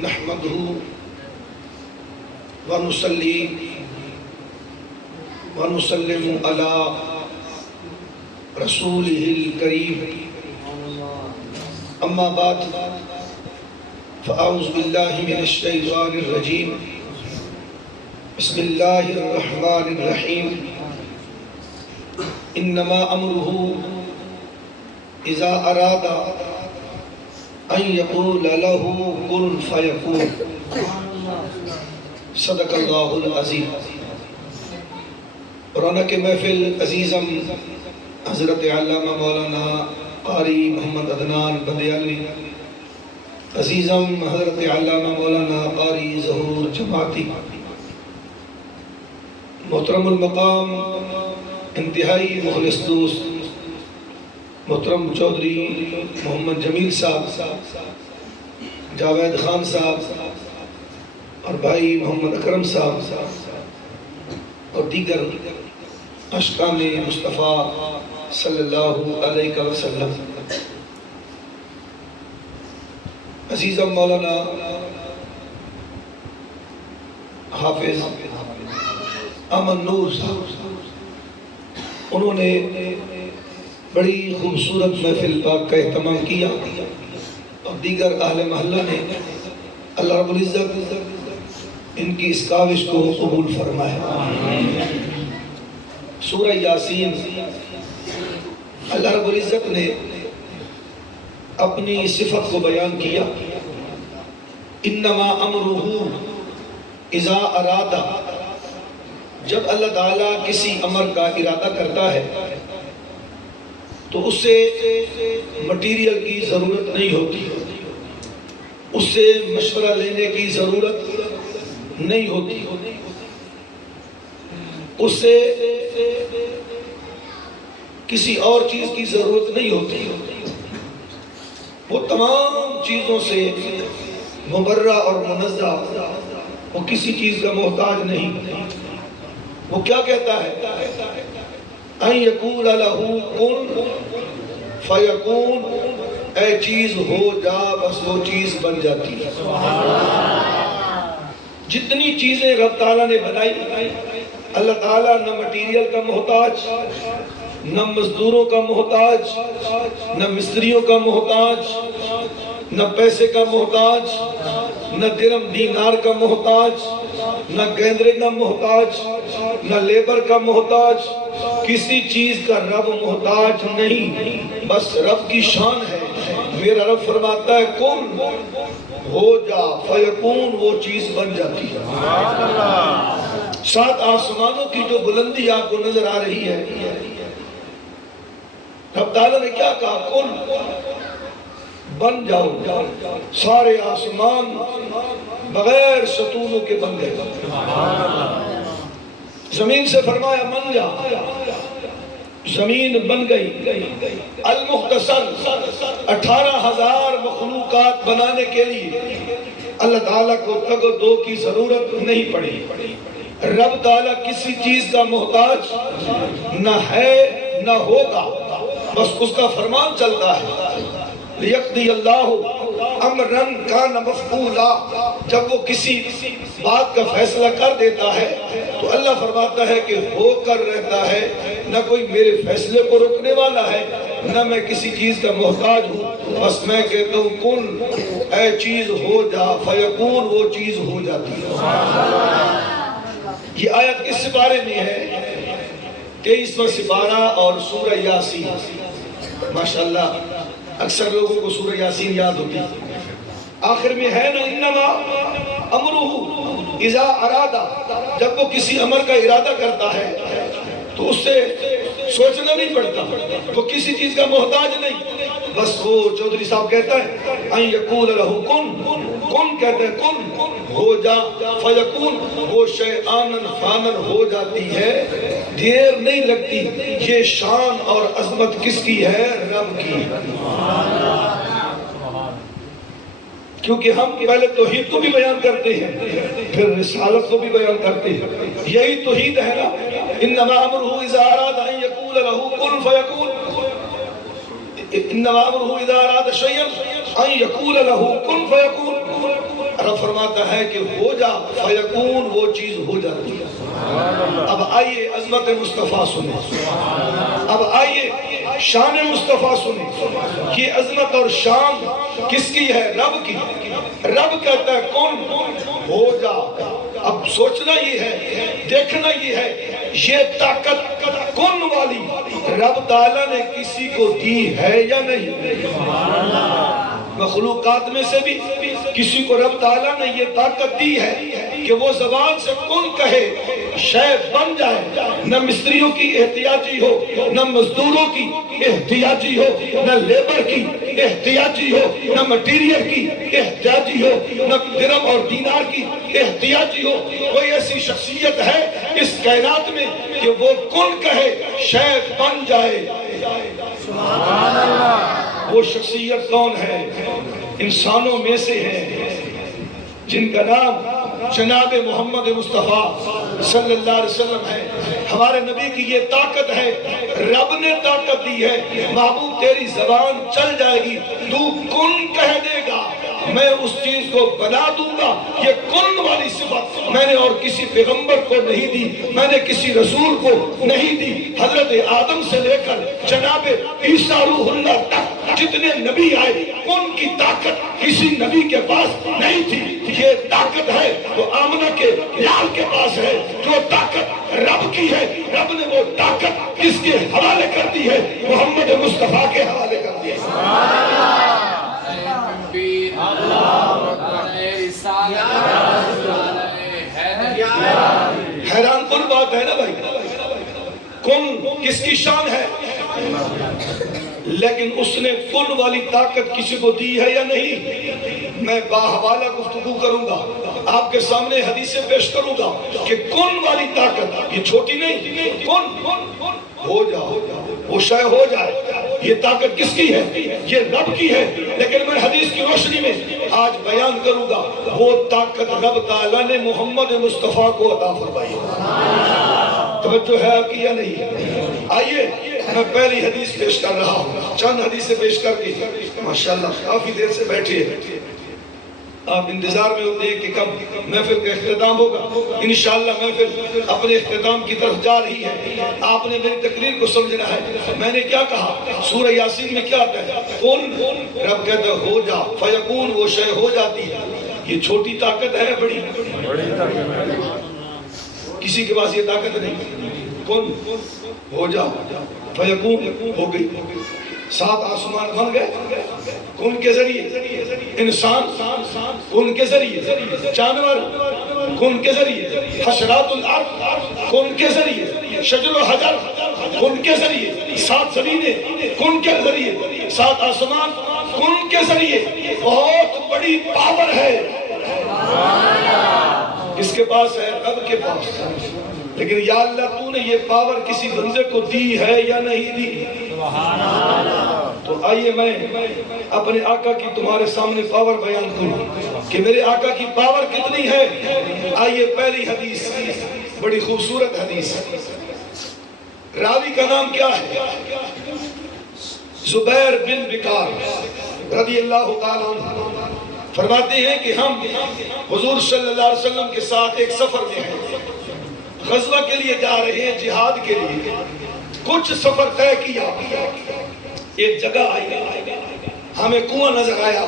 نحمده ونصلي ونسلم على رسوله الكريم اما بعد فاعوذ بالله من الشيطان الرجيم بسم الله الرحمن الرحيم انما امره اذا اراد ان يقول له كن فيكون صدق اللہ العظیم۔ رونق محفل عزیزم حضرت علامہ مولانا قاری محمد عدنان بندیالوی، عزیزم حضرت علامہ مولانا قاری ظہور جماعتی، محترم المقام انتہائی مخلص دوست محترم چودھری محمد جمیل صاحب، جاوید خان صاحب اور بھائی محمد اکرم صاحب اور دیگر عاشقان مصطفیٰ صلی اللہ علیہ وسلم، عزیزم مولانا حافظ امن نور صاحب، انہوں نے بڑی خوبصورت محفل پاک کا اہتمام کیا اور دیگر اہل محلہ نے، اللہ رب العزت ان کی اس کاوش کو قبول فرمائے۔ سورہ یاسین، اللہ رب العزت نے اپنی صفت کو بیان کیا، انما امرہ اذا ارادہ، جب اللہ تعالیٰ کسی امر کا ارادہ کرتا ہے تو اس سے مٹیریل کی ضرورت نہیں ہوتی، اس سے مشورہ لینے کی ضرورت نہیں ہوتی، اس سے کسی اور چیز کی ضرورت نہیں ہوتی، وہ تمام چیزوں سے مبرہ اور منزہ، وہ کسی چیز کا محتاج نہیں۔ وہ کیا کہتا ہے؟ ان یقول لہ کن فیکون، اے چیز ہو جا، بس وہ چیز بن جاتی ہے۔ جتنی چیزیں رب تعالیٰ نے بنائی، اللہ تعالیٰ نہ مٹیریل کا محتاج، نہ مزدوروں کا محتاج، نہ مستریوں کا محتاج، نہ پیسے کا محتاج، نہ درم دینار کا محتاج، نہ گیندرے کا محتاج، نہ لیبر کا محتاج، کسی چیز کا رب محتاج نہیں، بس رب کی شان ہے۔ میرا رب فرماتا ہے کن ہو جا فیکون، وہ چیز بن جاتی ہے۔ سات آسمانوں کی جو بلندی آپ کو نظر آ رہی ہے، رب تعالیٰ نے کیا کہا؟ کن، بن جاؤ۔ سارے آسمان بغیر ستونوں کے بن گئے۔ زمین سے فرمایا من جا، زمین بن گئی۔ المختصر 18,000 مخلوقات بنانے کے لیے اللہ تعالیٰ کو تگ و دو کی ضرورت نہیں پڑی۔ رب تعالیٰ کسی چیز کا محتاج نہ ہے نہ ہوگا، بس اس کا فرمان چلتا ہے۔ لیقضی اللہ امرا کان مفعولا، جب وہ کسی بات کا فیصلہ کر دیتا ہے تو اللہ فرماتا ہے کہ ہو کر رہتا ہے، نہ کوئی میرے فیصلے کو روکنے والا ہے، نہ میں کسی چیز کا محتاج ہوں، بس میں کہتا ہوں کن، اے چیز ہو جا فیکون، وہ چیز ہو جاتی ہے۔ یہ آیت کس سپارے میں ہے؟ 23واں سپارہ اور سورہ یاسین۔ ماشاءاللہ اکثر لوگوں کو سورہ یاسین یاد ہوتی ہے، آخر میں ہے نا انما امرہ اذا ارادہ، جب وہ کسی امر کا ارادہ کرتا ہے تو اس سے سوچنا نہیں پڑتا، وہ کسی چیز کا محتاج نہیں، بس وہ چودھری صاحب کہتا ہے ان یقول لہ کن، کن کہتے ہیں کن ہو جا، فیکون، وہ شے آنن فانن ہو جاتی ہے، دیر نہیں لگتی۔ یہ شان اور عظمت کس کی ہے؟ رب کی۔ کیونکہ ہم پہلے توحید کو بھی بیان کرتے ہیں، پھر رسالت کو بھی بیان کرتے ہیں، یہی توحید ہے نا۔ انما امرہ اذا اراد ان یقول لہ کن فیکون، انما امرہ اذا اراد شیئا ان یقول لہ کن فیکون۔ رب فرماتا ہے کہ ہو جا فیکون، وہ چیز ہو جاتی ہے۔ اب آئیے عظمت مصطفیٰ سنیں، اب آئیے شان مصطفیٰ سنیں۔ یہ عظمت اور شان کس کی ہے؟ رب کی۔ رب کہتا ہے کون ہو جا۔ اب سوچنا یہ ہے، دیکھنا یہ ہے، یہ طاقت کون والی رب تعالیٰ نے کسی کو دی ہے یا نہیں؟ مخلوقات میں سے بھی کسی کو رب تعالیٰ نے یہ طاقت دی ہے کہ وہ زبان سے کن کہے شے بن جائے۔ نہ مستریوں کی احتیاجی ہو، نہ مزدوروں کی احتیاجی ہو، نہ لیبر کی احتیاجی ہو، نہ مٹیریل کی احتیاجی ہو، نہ درہم اور دینار کی احتیاجی ہو۔ کوئی ایسی شخصیت ہے اس کائنات میں کہ وہ کن کہے شے بن جائے؟ سبحان اللہ۔ وہ شخصیت کون ہے؟ انسانوں میں سے ہے جن کا نام جناب محمد مصطفیٰ صلی اللہ علیہ وسلم ہے۔ ہمارے نبی کی یہ طاقت ہے، رب نے طاقت دی ہے۔ محبوب تیری زبان چل جائے گی، تو کن کہہ دے گا، میں اس چیز کو بنا دوں گا۔ یہ کن والی صفت میں نے اور کسی پیغمبر کو نہیں دی، میں نے کسی رسول کو نہیں دی۔ حضرت آدم سے لے کر جناب عیسیٰ روح اللہ تک جتنے نبی آئے، کن کی طاقت کسی نبی کے پاس نہیں تھی۔ یہ طاقت ہے وہ آمنہ کے لال کے پاس ہے، جو طاقت رب کی ہے۔ رب نے وہ طاقت کس کے حوالے کر دی ہے؟ محمد مصطفیٰ کے حوالے کر دی ہے۔ حیران کن بات ہے نا بھائی، کن کس کی شان ہے؟ لیکن اس نے کن والی طاقت کسی کو دی ہے یا نہیں؟ میں باحوالہ گفتگو کروں گا، آپ کے سامنے حدیثیں پیش کروں گا کہ کن والی طاقت یہ چھوٹی نہیں، کن ہو جا، وہ شے ہو جائے۔ یہ طاقت کس کی ہے؟ یہ رب کی ہے۔ لیکن میں حدیث کی روشنی میں آج بیان کروں گا، وہ طاقت رب تعالیٰ نے محمد مصطفیٰ کو عطا فرمائی۔ توجہ ہے آپ کی یا نہیں؟ آئیے میں پہلی حدیث پیش کر رہا ہوں، چند حدیثیں پیش کر کے ماشاءاللہ کافی دیر سے بیٹھے ہیں، آپ انتظار میں ہوتے ہیں کہ کب محفل کا اختتام ہوگا۔ انشاءاللہ محفل اپنے اختتام کی طرف جا رہی ہے۔ آپ نے میری تقریر کو سمجھنا ہے۔ میں نے کیا کہا؟ سورہ یاسین میں کیا آتا ہے؟ کن، رب کہتا ہے ہو جا، فیکون، وہ شے ہو جاتی ہے۔ یہ چھوٹی طاقت ہے، بڑی کسی کے پاس یہ طاقت نہیں۔ کن ہو جا، فیکون ہو گئی۔ 7 آسمان بن گئے کن کے ذریعے، انسان کن کے ذریعے، جانور کن کے ذریعے، حشرات الارض کن کے ذریعے، شجر و حجر کن کے ذریعے، 7 زمینیں کن کے ذریعے، 7 آسمان کن کے ذریعے۔ بہت بڑی پاور ہے اس کے پاس ہے، رب کے پاس۔ لیکن یا اللہ تو نے یہ پاور کسی بندے کو دی ہے یا نہیں دی؟ تو آئیے میں اپنے آقا کی تمہارے سامنے پاور بیان کروں کہ میرے آقا کی پاور کتنی ہے۔ آئیے پہلی حدیث، بڑی خوبصورت حدیث، راوی کا نام کیا ہے؟ زبیر بن بکار رضی اللہ تعالیٰ عنہ فرماتے ہیں کہ ہم حضور صلی اللہ علیہ وسلم کے ساتھ ایک سفر میں ہیں، غزوہ کے لیے جا رہے ہیں، جہاد کے لیے۔ کچھ سفر طے کیا، ایک جگہ آئی، ہمیں کنواں نظر آیا،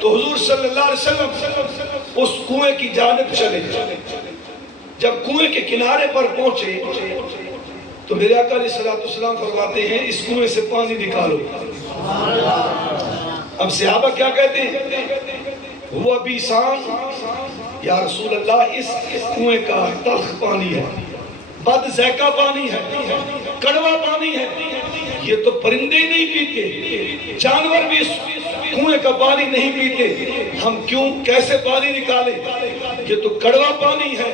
تو حضور صلی اللہ علیہ وسلم اس کنویں کی جانب چلے۔ جب کنویں کے کنارے پر پہنچے تو میرے آقا علیہ السلام فرماتے ہیں اس کنویں سے پانی نکالو۔ اب صحابہ کیا کہتے ہیں؟ وہ بیسان، یا رسول اللہ اس کنویں کا تلخ پانی ہے، بد ذائقہ پانی ہے، کڑوا پانی ہے، یہ تو پرندے نہیں پیتے، جانور بھی اس کنویں کا پانی نہیں پیتے، ہم کیوں کیسے پانی نکالے؟ یہ تو کڑوا پانی ہے۔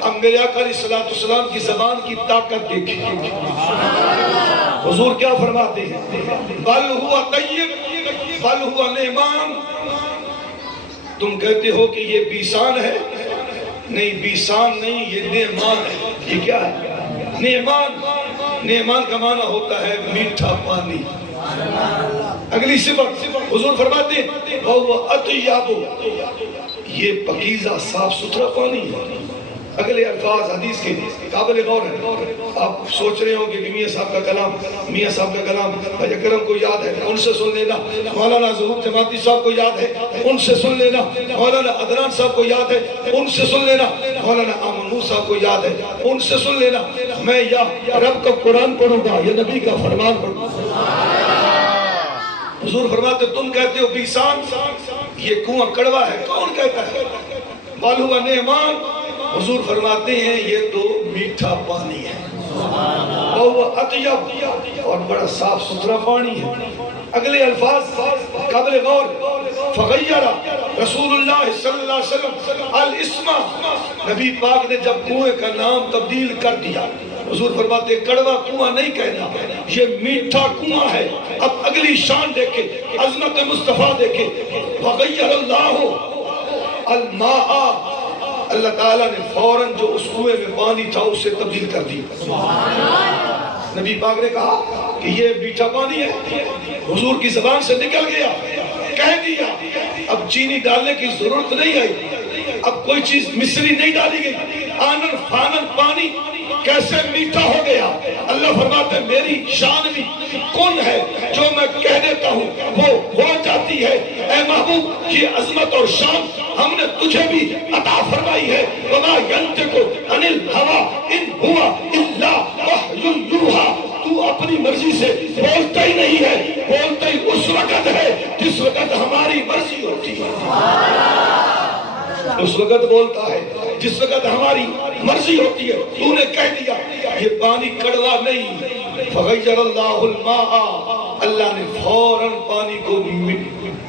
اب میرے آقا علیہ السلام کی زبان کی طاقت دیکھیں، حضور کیا فرماتے ہیں؟ بل ہوا طیب بل ہوا نعمان۔ تم کہتے ہو کہ یہ بیسان ہے، نہیں بیسان نہیں، یہ نعمان ہے۔ یہ کیا ہے؟ نعمان۔ نعمان کا معنی ہوتا ہے میٹھا پانی۔ اگلی صفت حضور فرماتے ہیں وَهُوَ أَطْيَبُ، یہ پاکیزہ صاف ستھرا پانی ہے۔ اگلے الفاظ حدیث کے قابل غور ہیں۔ آپ سوچ رہے ہوں کہ میاں صاحب کا کلام بھائی اکرم کو یاد ہے، ان سے سن لینا۔ مولانا ظہور جماعتی صاحب کو یاد ہے، ان سے سن لینا۔ مولانا عدنان صاحب کو یاد ہے، ان سے سن لینا۔ مولانا آمن نور صاحب کو یاد ہے، ان سے سن لینا۔ میں یا رب کا قرآن پڑھوں گا یا نبی کا فرمان پڑھوں گا۔ حضور فرماتے تم کہتے ہو بیسان، یہ کنواں کڑوا ہے، کون کہتا ہے؟ قال هو نعمان، حضور فرماتے ہیں یہ تو میٹھا پانی ہے، وہ اطیب اور بڑا صاف ستھرا پانی ہے۔ اگلے الفاظ قابل غور، فغیر رسول اللہ صلی اللہ علیہ وسلم الاسم، نبی پاک نے جب کنویں کا نام تبدیل کر دیا، حضور فرماتے کڑوا کنواں نہیں کہنا، یہ میٹھا کنواں ہے۔ اب اگلی شان دیکھیں، عظمت مصطفیٰ دیکھیں، فغیر اللہ الماء، اللہ تعالیٰ نے فوراً جو اس کنویں میں پانی تھا اسے تبدیل کر دیا۔ نبی پاک نے کہا کہ یہ میٹھا پانی ہے، حضور کی زبان سے نکل گیا، کہہ دیا۔ اب چینی ڈالنے کی ضرورت نہیں آئی، اب کوئی چیز مصری نہیں ڈالی گئی، آنن فانن پانی کیسے میٹھا ہو گیا۔ اللہ فرماتے ہیں میری شان بھی کن ہے، جو میں کہہ دیتا ہوں وہ ہو جاتی ہے۔ اے محبوب یہ عظمت اور شان ہم نے تجھے بھی عطا فرمائی ہے۔ وما ينطق عن الهوى ان هو الا وحی یوحی، تو اپنی مرضی سے بولتا ہی نہیں ہے، بولتا ہی اس وقت ہے جس وقت ہماری مرضی ہوتی ہے، اس وقت بولتا ہے جس وقت ہماری مرضی ہوتی ہے۔ تو نے کہہ دیا یہ پانی کڑوا نہیں، فغیر اللہ الماء، اللہ نے فوراً پانی کو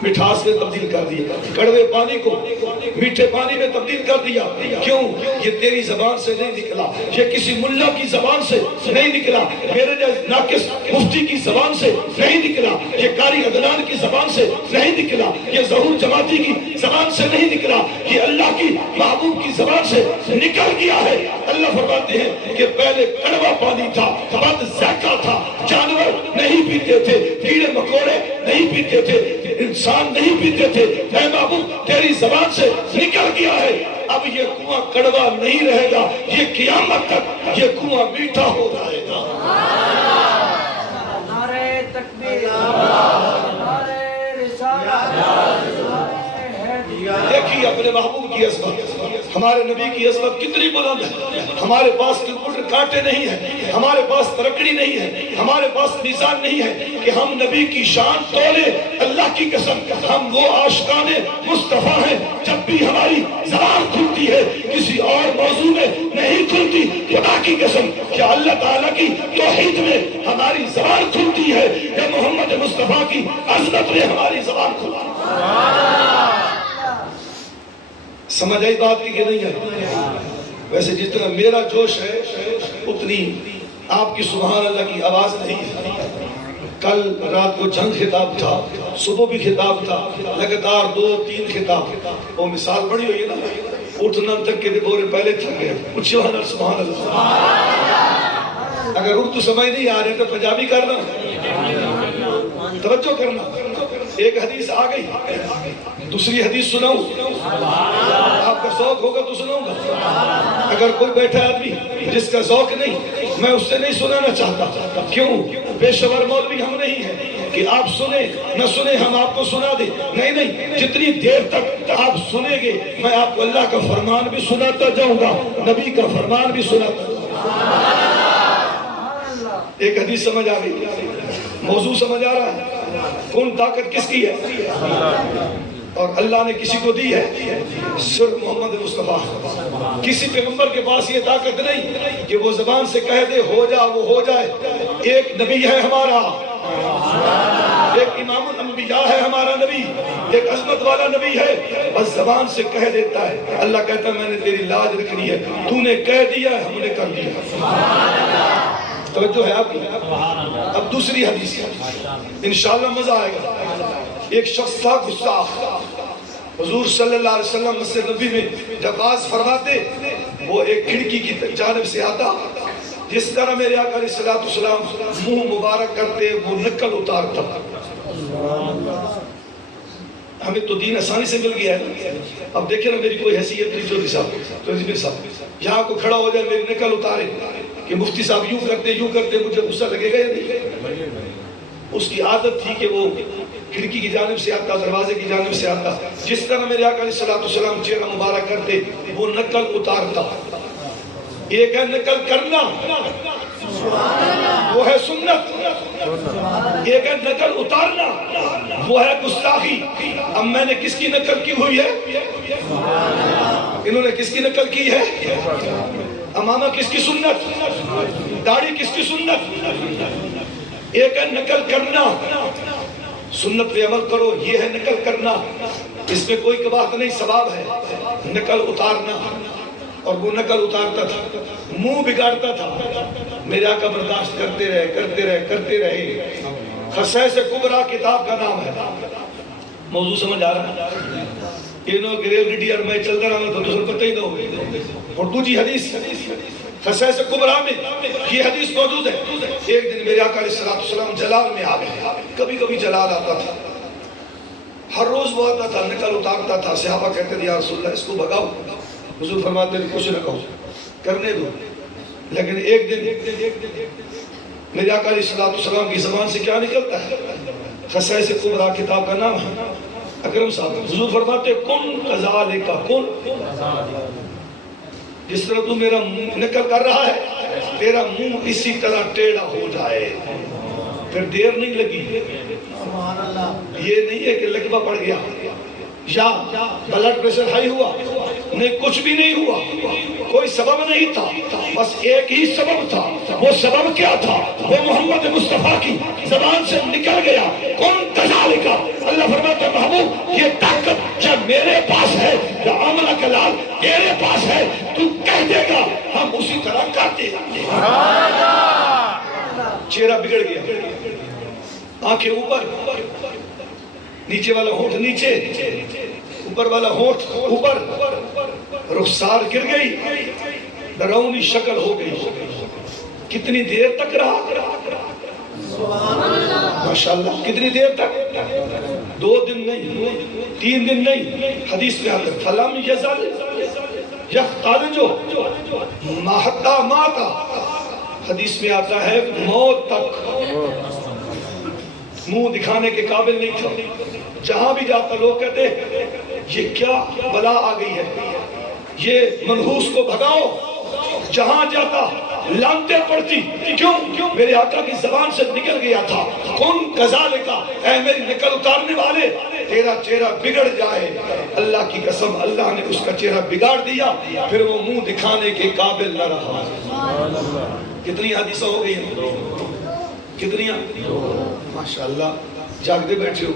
مٹھاس میں تبدیل کر دیا، کڑوے پانی کو میٹھے پانی میں تبدیل کر دیا۔ کیوں؟ یہ تیری زبان سے نہیں نکلا، یہ کسی ملا کی زبان سے نہیں نکلا، میرے ناقص مفتی کی زبان سے نہیں نکلا، یہ قاری عدنان کی زبان سے نہیں نکلا، یہ ظہور جماعتی کی زبان سے نہیں نکلا، یہ اللہ کی محبوب کی زبان سے نکل گیا ہے۔ اللہ فرماتے ہیں کہ پہلے کڑوا پانی تھا، بد ذائقہ تھا، جانور نہیں پیتے تھے، کیڑے مکوڑے نہیں پیتے تھے، انسان نہیں پیتے تھے، اے محبوب تیری زبان سے نکل گیا ہے۔ اب یہ کنواں کڑوا نہیں رہے گا، یہ قیامت تک یہ کنواں میٹھا ہو جائے گا۔ نعرہ تکبیر، نعرہ رسالت، دیکھیے اپنے محبوب کی عظمت، ہمارے نبی کی عظمت کتنی بلند ہے۔ ہمارے پاس کیلکولیٹر کانٹے نہیں ہیں، ہمارے پاس ترکڑی نہیں ہے، ہمارے پاس میزان نہیں ہے کہ ہم نبی کی شان تولے۔ اللہ کی قسم ہم وہ عاشقان مصطفیٰ ہیں، جب بھی ہماری زبان کھلتی ہے کسی اور موضوع میں نہیں کھلتی۔ خدا کی قسم کہ اللہ تعالیٰ کی توحید میں ہماری زبان کھلتی ہے، یا محمد مصطفیٰ کی عظمت میں ہماری زبان کھلتی ہے۔ سمجھ آئی بات کی کہ نہیں ہے؟ ویسے جتنا میرا جوش ہے اتنی آپ کی سبحان اللہ کی آواز نہیں ہے۔ کل رات کو جنگ خطاب تھا، صبح بھی خطاب تھا، لگاتار 2-3 خطاب، وہ مثال بڑی ہوئی ہے نا، اٹھنا تک کے دبورے پہلے تھک گئے، کچھ سبحان اللہ۔ اگر اردو سمجھ نہیں آ رہے تو پنجابی کرنا، توجہ کرنا۔ ایک حدیث آ گئی، دوسری حدیث سناؤں، آپ کا ذوق ہوگا تو سناؤں گا۔ اگر کوئی بیٹھا آدمی جس کا ذوق نہیں، میں اس سے نہیں سنانا چاہتا۔ کیوں؟ پیشور مولوی ہم نہیں ہیں کہ آپ سنیں نہ سنیں ہم آپ کو سنا دیں، نہیں نہیں، جتنی دیر تک آپ سنیں گے میں آپ کو اللہ کا فرمان بھی سناتا جاؤں گا، نبی کا فرمان بھی سناتا جاؤں گا۔ ایک حدیث سمجھ آ گئی، موضوع سمجھ آ رہا ہے، کون طاقت کس کی ہے؟ اور اللہ نے کسی کو دی ہے، صرف محمد مصطفیٰ۔ کسی پیغمبر کے پاس یہ طاقت نہیں کہ وہ زبان سے کہہ دے ہو جا وہ ہو جائے۔ ایک نبی ہے ہمارا، ایک امام الانبیاء ہے ہمارا نبی، ایک عظمت والا نبی ہے، بس زبان سے کہہ دیتا ہے۔ اللہ کہتا ہے میں نے تیری لاج رکھنی ہے، تو نے کہہ دیا ہم نے کر دیا۔ توجہ ہے آپ کی؟ اب دوسری حدیث انشاءاللہ مزہ آئے گا۔ ایک شخص تھا گستاخ، حضور صلی اللہ علیہ وسلم مسجد نبی میں جب باز فرماتے وہ ایک کھڑکی کی جانب سے آتا، جس طرح میرے آقا علیہ السلام منہ مبارک کرتے وہ نکل اتارتا، ہمیں تو دین آسانی سے مل گیا ہے. اب دیکھیں نا میری کوئی حیثیت نہیں چودھری صاحب یہاں کو کھڑا ہو جائے میری نقل اتارے کہ مفتی صاحب یوں کرتے مجھے غصہ لگے گا یا نہیں؟ اس کی عادت تھی کہ وہ کھڑکی کی جانب سے آتا, دروازے کی جانب سے آتا, جس طرح میرے آقا علیہ السلام چہرہ مبارک کرتے وہ نقل اتارتا. ایک ہے نقل کرنا, وہ ہے سنت. ایک ہے نقل اتارنا, وہ ہے گستاخی. اب میں نے کس کی نقل کی ہوئی ہے؟ انہوں نے کس کی نقل کی ہے؟ امامہ کس کی سنت, داڑھی کس کی سنت. ایک ہے نقل کرنا, سنت پہ عمل کرو, یہ ہے نقل کرنا, اس میں کوئی بات نہیں, ثواب ہے. نقل اتارنا, اور وہ نقل اتارتا تھا, منہ بگاڑتا تھا. میرے آقا برداشت کرتے رہے. خصائص کبریٰ کتاب کا نام ہے. موضوع سمجھ آ رہا ہے؟ انہوں گریل گڈی اور میں چلتا رہا تو دوسرے پتہ ہی نہ ہوئے. اور دوسری حدیث خصائص کبریٰ میں یہ حدیث موجود ہے. ایک دن میرے آقا علیہ السلام جلال میں آ گئے. کبھی کبھی جلال آتا تھا, ہر روز وہ آتا تھا, نقل اتارتا تھا. صحابہ کہتے تھے یا رسول اللہ اس کو بھگاؤ. حضور فرماتے ہیں کچھ نہ کہو, کرنے دو. لیکن ایک دن میرے آقا علیہ السلام کی زبان سے کیا نکلتا ہے؟ خصائص کبریٰ کتاب کا نام ہے. اکرم صاحب حضور فرماتے کن کذالک, کن جس طرح تو میرا نقل کر رہا ہے تیرا منہ اسی طرح ٹیڑھا ہو جائے. پھر دیر نہیں لگی. یہ نہیں ہے کہ لقبہ پڑ گیا یا بلڈ پریشر ہائی ہوا, نہیں, کچھ بھی نہیں ہوا. کوئی سبب نہیں تھا, بس ایک ہی سبب تھا. وہ سبب کیا تھا؟ وہ محمد مصطفیٰ کی زبان سے نکل گیا کن کذالک. اللہ فرماتا ہے محبوب یہ طاقت جب میرے پاس ہے یا آمنہ کلال تیرے پاس ہے, تو کہہ دے گا ہم اسی طرح کرتے ہیں. چہرہ بگڑ گیا, آنکھیں اوپر, نیچے والا ہونٹ نیچے, اوپر والا ہونٹ اوپر, رخسار گر گئی, ڈراؤنی شکل ہو گئی. کتنی دیر تک رہا؟ ماشاءاللہ کتنی دیر تک؟ 2 دن نہیں, 3 دن نہیں. حدیث میں آتا ہے فلم یزل یختالجو حتی ماتا. حدیث میں آتا ہے موت تک منہ دکھانے کے قابل نہیں تھا. جہاں بھی جاتا لوگ کہتے یہ کیا بلا آ گئی ہے, یہ منحوس کو بھگاؤ. جہاں جاتا لانتے پڑتی. کیوں؟ میرے آقا کی زبان سے نکل گیا تھا کن کذالک, اے میری نقل اتارنے والے تیرا چہرہ بگڑ جائے. اللہ کی قسم اللہ نے اس کا چہرہ بگاڑ دیا, پھر وہ منہ دکھانے کے قابل نہ رہا. کتنی حدیثیں ہو گئی ہیں, کتنی. ماشاءاللہ جاگتے بیٹھے ہو,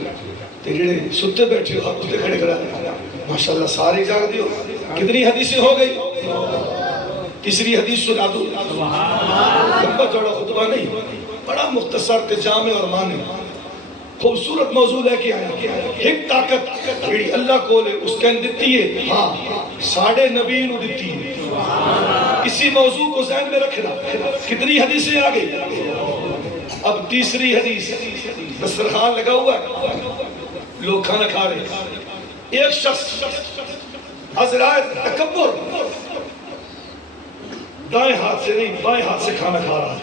تیرے ستے بیٹھے ہو, آپ کھڑے کھڑا ماشاءاللہ سارے جاگتے ہو. کتنی حدیثیں ہو گئی؟ تیسری حدیث سنا دو. لمبا چوڑا خطبہ نہیں, بڑا مختصر تے جامع اور معنی خوبصورت موضوع لے کے آیا. ایک طاقت جڑی اللہ کو لے اس کہن دیتی ہے, ہاں ساڑھے نبی نو دیتی ہے. اسی موضوع کو ذہن میں رکھنا. کتنی حدیثیں آ گئی؟ اب تیسری حدیث. دسترخوان لگا ہوا ہے, لوگ کھانا کھا رہے ہیں. ایک شخص عذرائے تکبر دائیں ہاتھ سے نہیں بائیں ہاتھ سے کھانا کھا رہا ہے.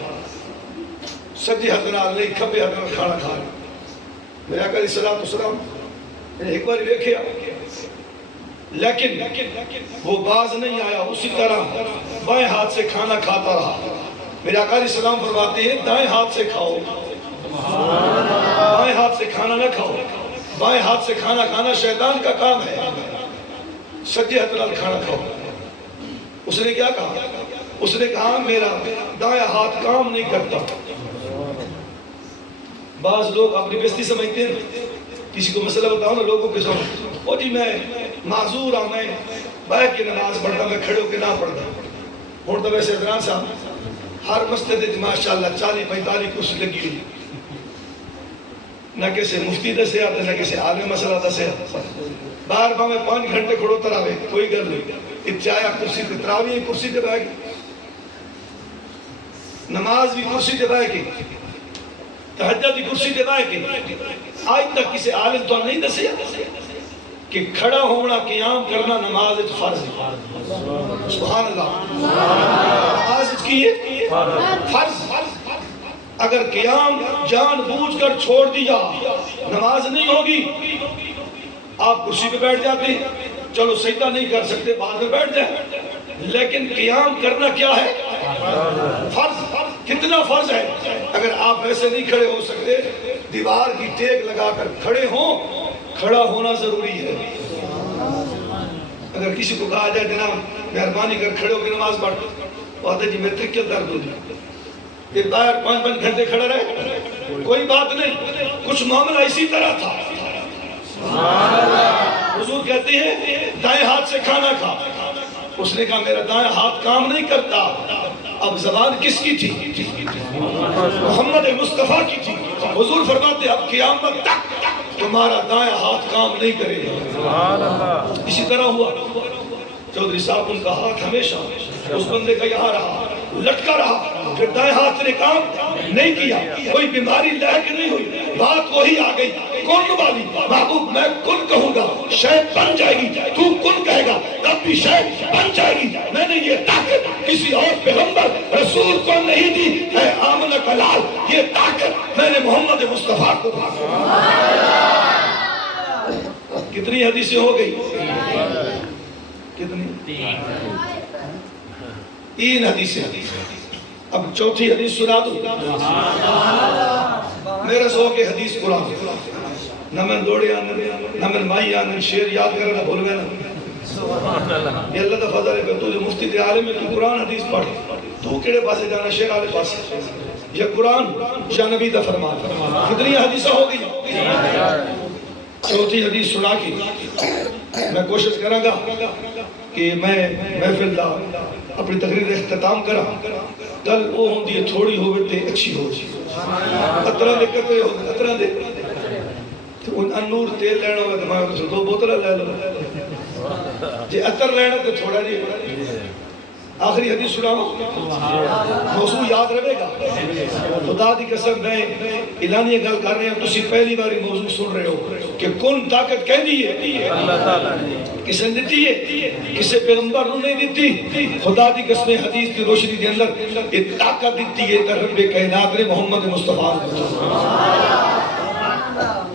سجے ہاتھ نال نہیں کھبے ہاتھ نال کھانا کھا رہا ہے. میرے آقا علیہ السلام نے ایک بار دیکھا, لیکن وہ باز نہیں آیا, اسی طرح بائیں ہاتھ سے کھانا کھاتا رہا. میرے آقا علیہ السلام فرماتے ہیں دائیں ہاتھ سے کھاؤ, بائیں ہاتھ سے کھانا نہ کھاؤ. بائیں ہاتھ سے کھانا کھانا شیطان کا کام ہے, سجے ہاتھ نال کھانا کھاؤ. اس نے کیا کہا؟ اس نے کہا میرا دائیں ہاتھ کام نہیں کرتا. بعض لوگ اپنی بےزتی سمجھتے ہیں. کسی کو مسئلہ بتاؤ نا لوگوں کے سامنے, او جی میں معذور ہوں, میں بیٹھ کے نماز پڑھتا, میں کھڑے ہو کے نہ پڑھتا. ہوں تو ویسے حضران صاحب ہر مسجد ماشاءاللہ 40-45 کرسی لگی ہوئی, نہ کسی مفتی دسے آتا, نہ کسی عالم مسئلہ دسے آتا. بار بار میں 5 گھنٹے کھڑو تراوے, کوئی گل نہیں. اتجایا کرسی تے تراوی کرسی تے بیٹھ گئی, نماز بھی کرسی تے بیٹھ گئی, تہجد کی کرسی تے بیٹھ گئی. آج تک کسی عالم تو نہیں دسے کہ کھڑا ہونا قیام کرنا نماز فرض ہے. سبحان اللہ. نماز کی فرض. اگر قیام جان بوجھ کر چھوڑ دیا نماز نہیں ہوگی. آپ کرسی پہ بیٹھ جاتے ہیں, چلو سجدہ نہیں کر سکتے بعد میں بیٹھ جائیں, لیکن قیام کرنا کیا ہے؟ فرض. کتنا فرض ہے؟ اگر آپ ایسے نہیں کھڑے ہو سکتے, دیوار کی ٹیک لگا کر کھڑے ہوں, کھڑا ہونا ضروری ہے. اگر کسی کو کہا جائے جناب مہربانی کر کھڑے ہو کے نماز پڑھ, بات ہے جی میں کیا درد ہوگی, پھر باہر 5 گھنٹے کھڑا رہے, کوئی بات نہیں. کچھ معاملہ اسی طرح تھا. حضور کہتے ہیں دائیں ہاتھ سے کھانا کھا. اس نے کہا میرا دائیں ہاتھ کام نہیں کرتا. اب زبان کس کی تھی؟ محمد مصطفیٰ کی تھی. حضور فرماتے اب قیامت تک تمہارا دائیں ہاتھ کام نہیں کرے گا. اسی طرح ہوا. چودھری صاحب ان کا ہاتھ ہمیشہ اس بندے کا یہاں رہا, لٹکا رہا, پھر دائیں ہاتھ نے کام نہیں کیا. کوئی بیماری لاحق نہیں ہوئی, بات وہی آ گئی کن والی. محبوب میں کن کہوں گا شے بن جائے گی, تو کن کہے گا تب بھی شے بن جائے گی. میں نے یہ طاقت کسی اور پیغمبر رسول کو نہیں دی. اے آمنہ کا لال, یہ طاقت میں نے محمد مصطفیٰ کو دی. کتنی حدیثیں ہو گئی؟ کتنی؟ 3 حدیثیں. اب چوتھی حدیث سنا دوں. میرا ذوق حدیث قرآن. نہ میں دوڑے آنے, نہ میں مائی آنے, شیر یاد کرنا بھول گیا نا. یہ اللہ کا فضل ہے کہ تو جو مفتی دے عالم ہے, تو قرآن حدیث پڑھ, تو کیڑے پاسے جانا شیر والے پاسے. یہ قرآن یا نبی دا فرمان. کتنی حدیثیں ہو گئی؟ چوتھی حدیث سنا کی میں کوشش کروں گا کہ میں محفل دا اپنی تقریر اختتام کرا. گل وہ ہوندی ہے تھوڑی ہوئے تے اچھی ہو جی. اترا دے کتے ہو, اترا دے ان نور تیل لینا ہوگا تو میں 2 بوتلیں لے لو. جی اتر لینا تو تھوڑا جی. آخری حدیث سناؤں, موضوع یاد رہے گا. خدا دی قسم میں اعلانیہ گل کر رہے ہیں, تسی پہلی باری موضوع سن رہے ہو کہ کون طاقت کہہ دی ہے اللہ تعالیٰ کسے دیتی ہے, کسے پیغمبر نے نہیں دیتی. خدا دی قسم حدیث کی روشنی کے اندر یہ طاقت دیتی ہے رب کائنات نے محمد مصطفیٰ.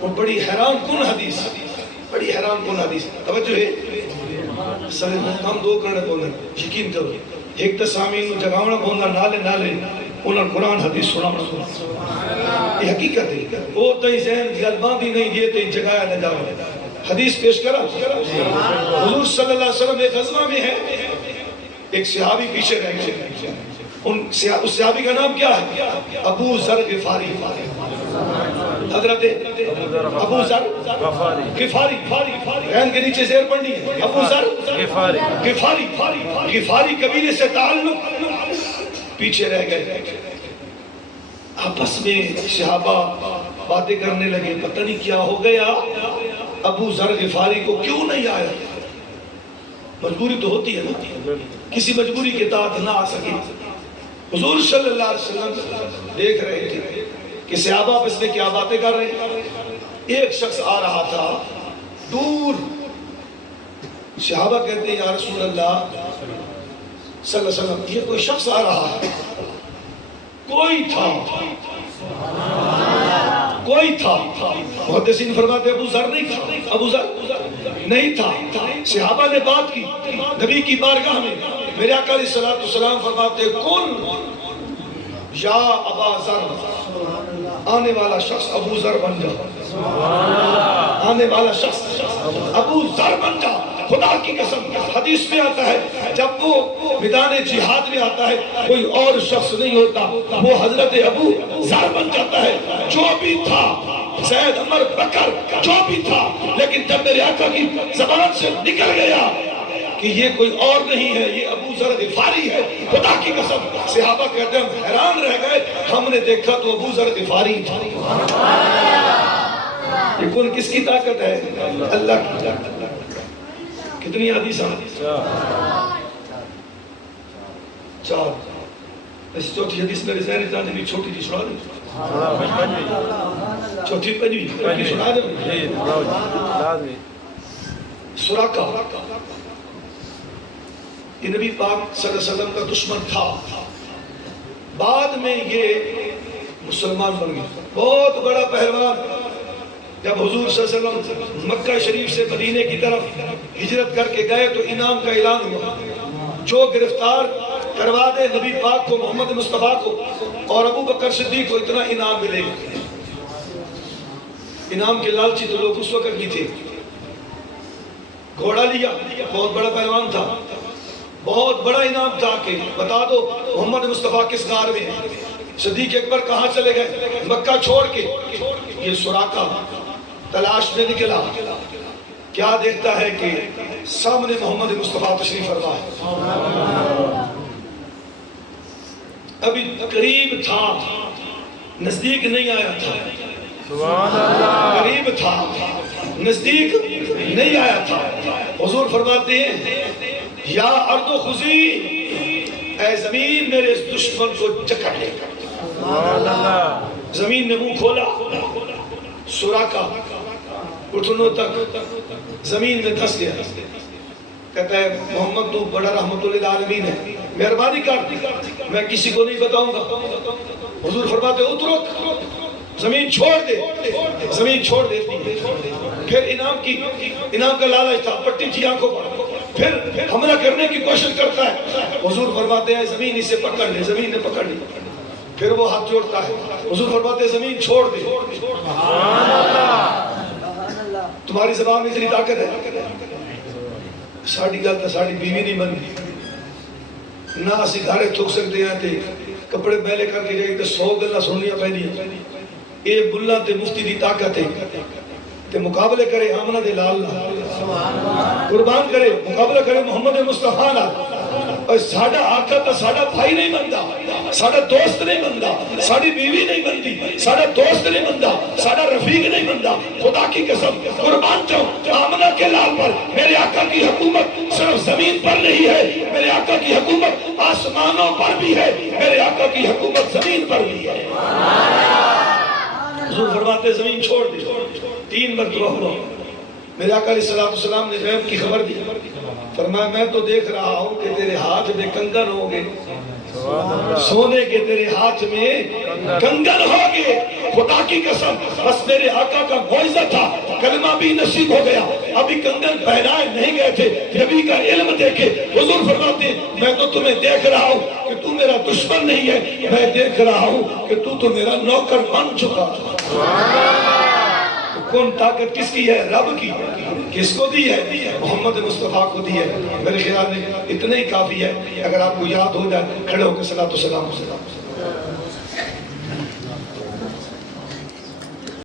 وہ بڑی حیران کن حدیث, بڑی حیران کن حدیث. توجہ ہے سر ہم 2 کرنے بولنے, یقین کرو. ایک تو سامعین کو جگاونا بولنا, نالے انہوں قرآن حدیث سناونا. یہ حقیقت ہے. وہ تئی ذہن گل باندھی نہیں, یہ تئی جگایا نہ جاؤ. حدیث پیش کرا. حضور صلی اللہ علیہ وسلم ایک غزوہ میں ہے, ایک صحابی پیچھے رہ گئے. اس صحابی کا نام کیا ہے؟ ابو ذر غفاری. حضرت ابو ذر غفاری. رہن کے نیچے زیر پڑھنی ہے. ابو ذر غفاری. غفاری قبیلے سے تعلق, پیچھے رہ گئے. آپس میں صحابہ باتیں کرنے لگے, پتہ نہیں کیا ہو گیا, ابو ذر غفاری کو کیوں نہیں آیا. مجبوری تو ہوتی ہے نا, کسی مجبوری کے تحت نہ آ سکے. حضور صلی اللہ علیہ وسلم دیکھ رہے تھے کہ صحابہ آپس میں کیا باتیں کر رہے ہیں. ایک شخص آ رہا تھا دور. صحابہ کہتے ہیں یا رسول اللہ صلی اللہ علیہ وسلم, یہ کوئی شخص آ رہا ہے. کوئی تھا. محدثین فرماتے ابو ذر نہیں تھا. ابو ذر نہیں تھا. صحابہ نے بات کی نبی کی بارگاہ میں. میرے آقا علیہ الصلوۃ والسلام فرماتے کن یا ابا ذر, آنے والا شخص ابو ذر بن جا. آنے والا شخص ابو ذر بن جا. خدا کی قسم حدیث میں آتا ہے جب وہ میدان جہاد میں آتا ہے کوئی اور شخص نہیں ہوتا, وہ حضرت ابو ذر بن جاتا ہے. جو بھی تھا زید عمر بکر جو بھی تھا, لیکن جب میرے آقا کی زبان سے نکل گیا کہ یہ کوئی اور نہیں ہے, یہ ابو ذر غفاری ہے. خدا کی قسم صحابہ کہتے ہیں ہم حیران رہ گئے, ہم نے دیکھا تو ابو ذر غفاری تھا. یہ کون کس کی طاقت ہے؟ اللہ کی طاقت. کتنی حدیث ہیں؟ 4. اس چوتھی حدیث میرے ذہن جانے بھی چھوٹی جی سنا دیں. چوتھی 5 سنا دیں. سراقہ یہ نبی پاک صلی اللہ علیہ وسلم کا دشمن تھا، بعد میں یہ مسلمان بن گیا، بہت بڑا پہلوان۔ جب حضور صلی اللہ علیہ وسلم مکہ شریف سے مدینے کی طرف ہجرت کر کے گئے تو انعام کا اعلان ہوا، جو گرفتار کروا دے نبی پاک کو، محمد مصطفیٰ کو اور ابو بکر صدیق کو، اتنا انعام ملے گا۔ انعام کے لالچی تو لوگ اس وقت بھی تھے۔ گھوڑا لیا، بہت بڑا پہلوان تھا، بہت بڑا انعام تھا کہ بتا دو محمد مصطفیٰ کس غار میں ہے۔ صدیق اکبر کہاں چلے گئے؟ مکہ چھوڑ کے۔ یہ سراقہ تلاش میں نکلا، کیا دیکھتا ہے کہ سامنے محمد مصطفیٰ تشریف فرما ہے، ابھی قریب تھا، نزدیک نہیں آیا تھا، قریب تھا، نزدیک نہیں آیا تھا۔ حضور فرماتے ہیں یا ارض خضی، اے زمین میرے اس دشمن کو جکڑ لے۔ زمین نے منہ کھولا، سراقہ گھٹنوں تک زمین میں دھس گیا۔ کہتا ہے محمد تو بڑا رحمت للعالمین ہے، مہربانی کر، میں کسی کو نہیں بتاؤں گا۔ حضور فرماتے اترک، زمین چھوڑ دے، زمین چھوڑ دیتی۔ پھر انعام کا لالچ تھا، پٹی تھی آنکھوں پر، پھر حملہ کرنے کی کوشش کرتا ہے۔ حضور فرماتے ہیں زمین اسے پکڑ لے، زمین نے پکڑ لی، پھر وہ ہاتھ جوڑتا ہے۔ حضور فرماتے ہیں زمین چھوڑ دے۔ تمہاری زبان میں اتنی طاقت ہے، ساڑی گل تو ساڑی بیوی نہیں بنتی، نہ اسی گھارے تھوک سکتے ہیں تے کپڑے میلے کر کے جائے تے 100 گلاں سننیاں پہنیاں۔ اے بلّاں تے مفتی دی طاقت ہے تے مقابلے کرے آمنہ دے لال قربان کرے، مقابلہ کرے محمد مصطفیٰ نال۔ اور ساڑا آقا تا ساڑا بھائی نہیں بندا، ساڑا دوست نہیں بندا، ساڑی بیوی نہیں بندی، ساڑا دوست نہیں بندا، ساڑا رفیق نہیں بندا۔ خدا کی قسم قربان جاؤں آمنہ کے لال پر میرے آقا کی حکومت صرف زمین پر نہیں ہے، میرے آقا کی حکومت آسمانوں پر بھی ہے، میرے آقا کی حکومت زمین پر بھی ہے۔ حضور فرماتے زمین چھوڑ دی، 3 مرتبہ ہوا۔ میرے آقا علیہ السلام نے غیب کی خبر دی، فرمایا میں تو دیکھ رہا ہوں کہ تیرے ہاتھ میں کنگن ہوں گے، سونے کے تیرے ہاتھ میں کنگن ہوں گے۔ خدا کی قسم بس میرے آقا کا معجزہ تھا، کلمہ بھی نصیب ہو گیا، ابھی کنگن پہنائے نہیں گئے تھے، نبی کا علم دیکھے۔ حضور فرماتے ہیں میں تو تمہیں دیکھ رہا ہوں کہ تو میرا دشمن نہیں ہے، میں دیکھ رہا ہوں کہ تو میرا نوکر بن چکا۔ کون طاقت کس کی ہے؟ رب کی۔ کس کو دی ہے؟ محمد مصطفیٰ کو دی ہے۔ میرے خیال میں اتنا ہی کافی ہے، اگر آپ کو یاد ہو جائے کھڑے ہو کے صلاۃ و سلام